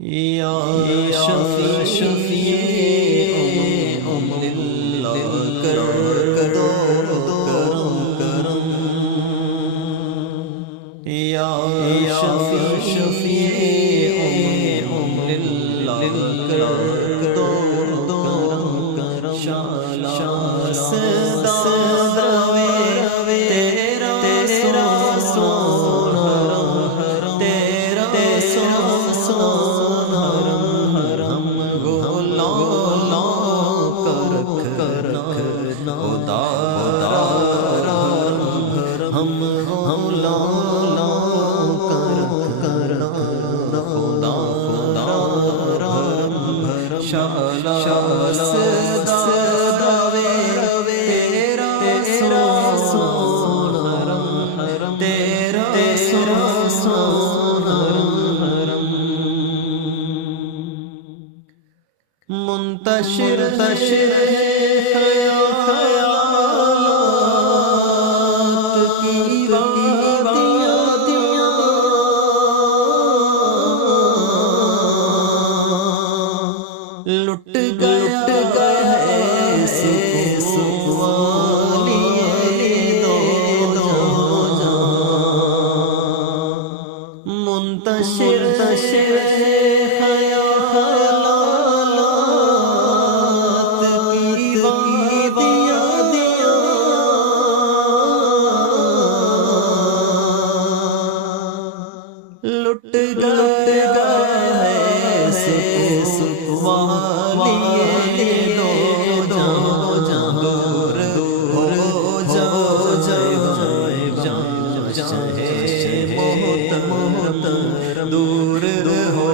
یا شفیع اللہ کر دو کرم یا شفیع اللہ کر دو کرم شاہد منتشر خیالات کی وادیاں لٹ گئے سوالی دو منتشر دور ہو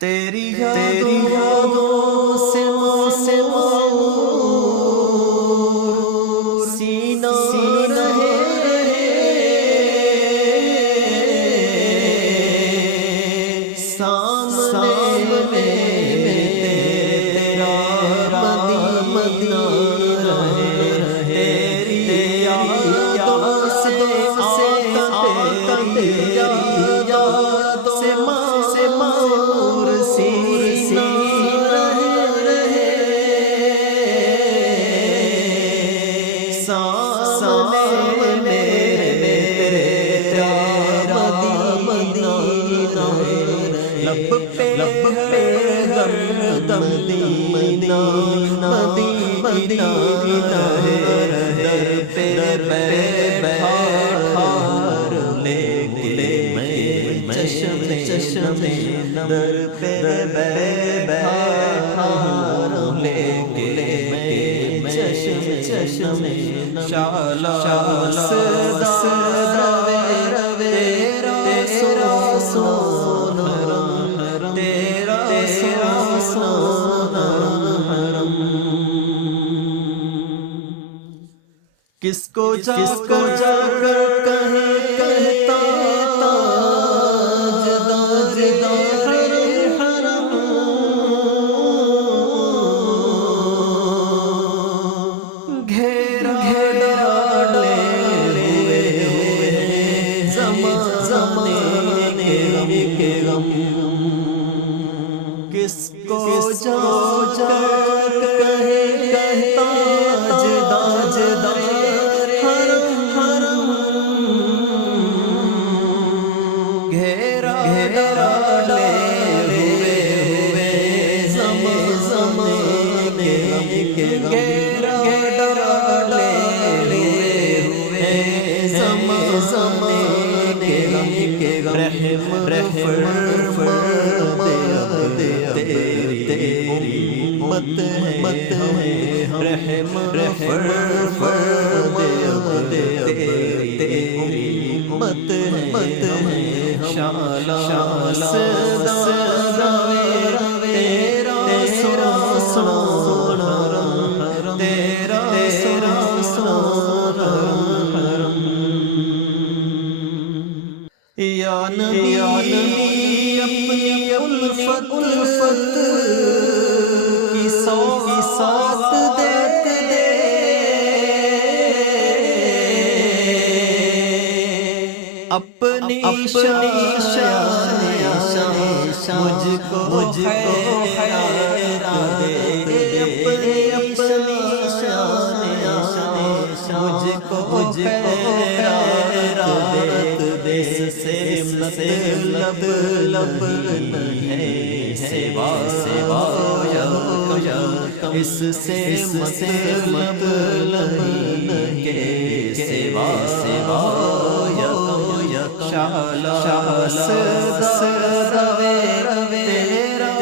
تیری یادوں سے سینہ رہے سامنے تیرا مدینہ رہے تیری یادوں سے تیری یادوں سے مور سینہ رہے سامنے تیرا مدینہ لب پہ دم مدینہ رہے در پہ بیٹھار لے چشم در پہ بیٹھار لے چشم شالا تیرا سونا تیرا سونا کس کو جا کر کہتا کس کو جا کہتا تاجدار حرم گھیرا لے ہوئے زمانے کے گھیرا لے ہوئے زمانے کے رحم تیری امت رحم تیری امت شالا تیرا سونا تیرا سونا یا نبی اپنی الفت کی سوغات دیتے دے، اپنی شان مجھ کو خیرات دے، اپنی شان مجھ کو خیرات دے، اس سے مطلب نہیں ہے سوا اس سے مطلب نہیں ہے سوا شالا روے تیرا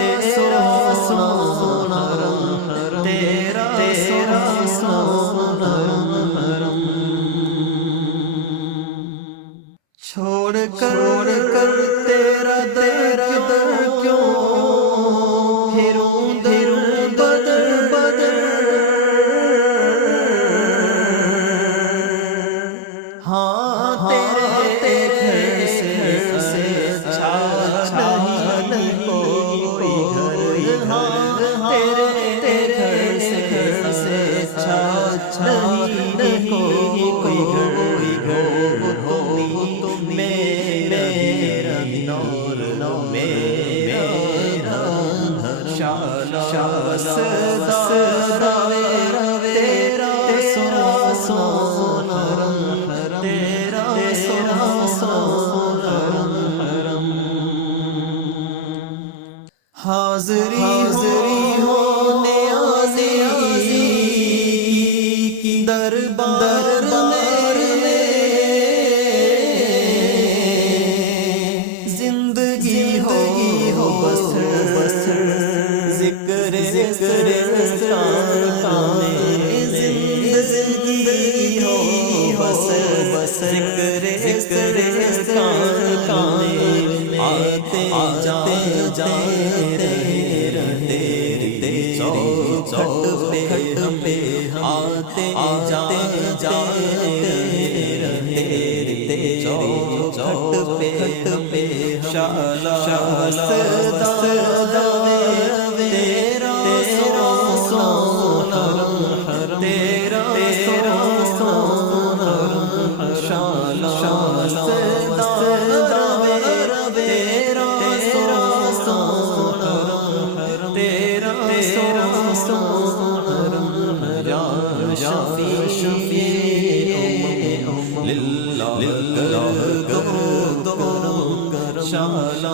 سونا تیرا سونا چھوڑ کر تیرا درد کیوں پھروں بدر ہاں تیرے گھر سے اچھا نہیں کوئی گھر، ہاں تیرے گھر سے اچھا نہیں کوئی گھر ہو تم میرا نور میرا شالا تیرا سونا تیرا سونا حاضری ہو نیازی کی دربار میں زندگی ہو بسر ذکر زندگی ہو بسر ذکر آتے جاتے رہتے چوکھٹ پہ آتے جاتے رہتے چوکھٹ پہ شالا تیرا سونا تیرا سونا شالا تیرا سونا تیرا سونا یا شفیع للہ کرم شالا